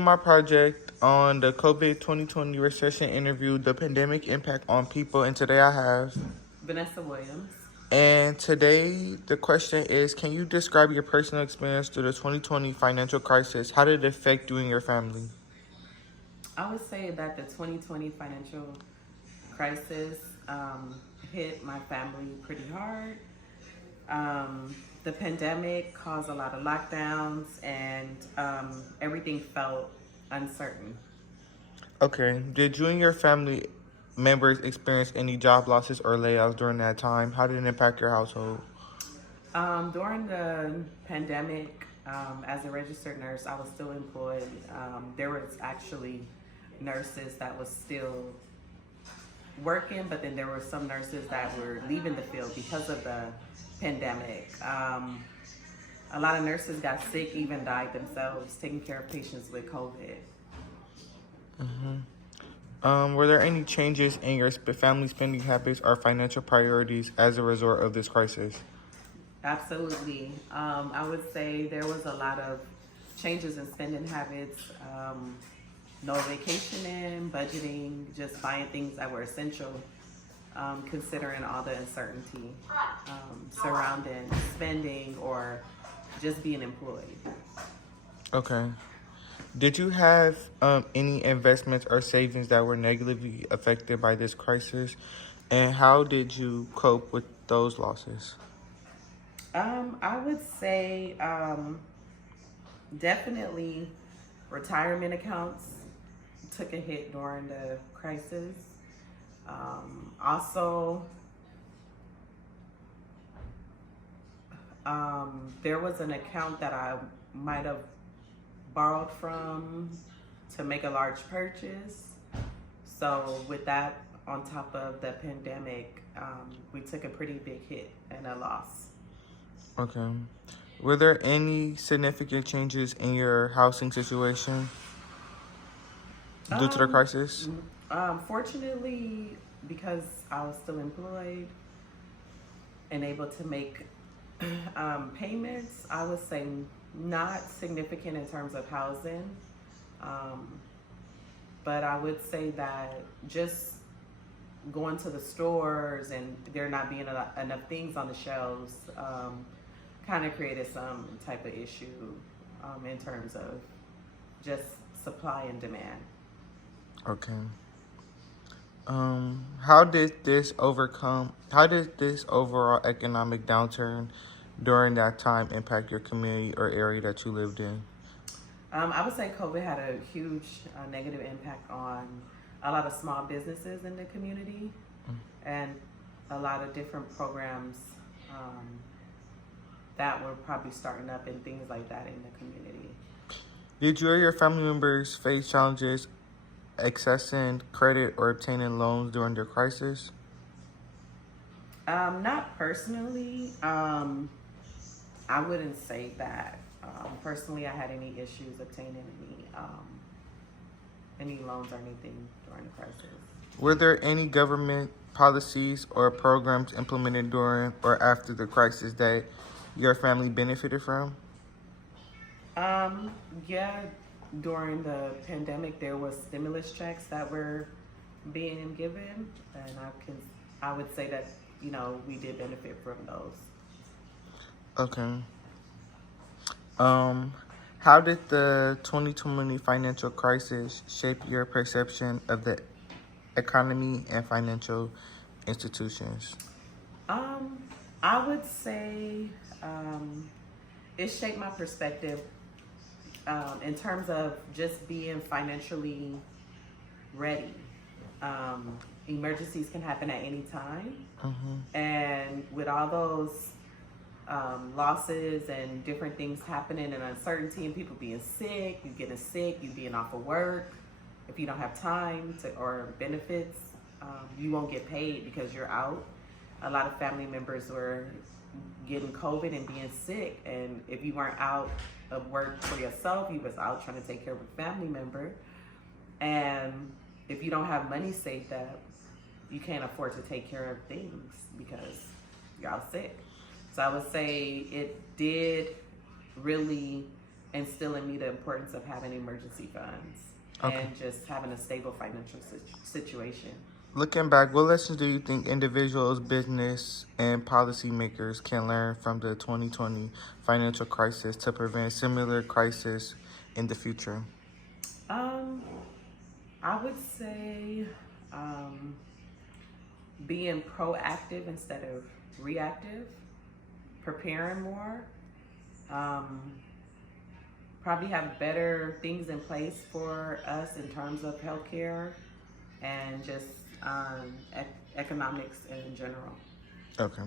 My project on the COVID 2020 recession interview, the pandemic impact on people, and today I have. Vanessa Williams. And today the question is, can you describe your personal experience through the 2020 financial crisis? How did it affect you and your family? I would say that the 2020 financial crisis hit my family pretty hard. The pandemic caused a lot of lockdowns, and everything felt uncertain. Okay. Did you and your family members experience any job losses or layoffs during that time? How did it impact your household? During the pandemic, as a registered nurse, I was still employed. There was actually nurses that was still working, but then there were some nurses that were leaving the field because of the pandemic. A lot of nurses got sick, even died themselves, taking care of patients with COVID. Were there any changes in your family spending habits or financial priorities as a result of this crisis? Absolutely. I would say there was a lot of changes in spending habits, no vacationing, budgeting, just buying things that were essential, considering all the uncertainty surrounding spending or just being employed. Okay. Did you have any investments or savings that were negatively affected by this crisis? And how did you cope with those losses? I would say definitely retirement accounts took a hit during the crisis. Also, there was an account that I might have borrowed from to make a large purchase. So with that, on top of the pandemic, we took a pretty big hit and a loss. Okay. Were there any significant changes in your housing situation due to the Um, crisis? Fortunately, because I was still employed and able to make payments, I would say not significant in terms of housing. Um, but I would say that just going to the stores and there not being enough things on the shelves kind of created some type of issue in terms of just supply and demand. Okay. How did this overall economic downturn during that time impact your community or area that you lived in? I would say COVID had a huge negative impact on a lot of small businesses in the community and a lot of different programs that were probably starting up and things like that in the community. Did you or your family members face challenges accessing credit or obtaining loans during the crisis? Not personally. I wouldn't say that. Personally, I had any issues obtaining any loans or anything during the crisis. Were there any government policies or programs implemented during or after the crisis that your family benefited from? Um, yeah, during the pandemic, there was stimulus checks that were being given, and I would say that we did benefit from those. Okay. How did the 2020 financial crisis shape your perception of the economy and financial institutions? Um, I would say it shaped my perspective in terms of just being financially ready. Emergencies can happen at any time, and with all those losses and different things happening and uncertainty and people being sick, you getting sick, you being off of work, if you don't have time to or benefits, you won't get paid because you're out. A lot of family members were getting COVID and being sick, and if you weren't out of work for yourself, you was out trying to take care of a family member. And if you don't have money saved up, you can't afford to take care of things because you're out sick. So I would say it did really instill in me the importance of having emergency funds Okay. and just having a stable financial situation. Looking back, what lessons do you think individuals, business, and policymakers can learn from the 2020 financial crisis to prevent similar crises in the future? Um, I would say um, being proactive instead of reactive, preparing more, um, probably have better things in place for us in terms of healthcare and just economics in general. Okay.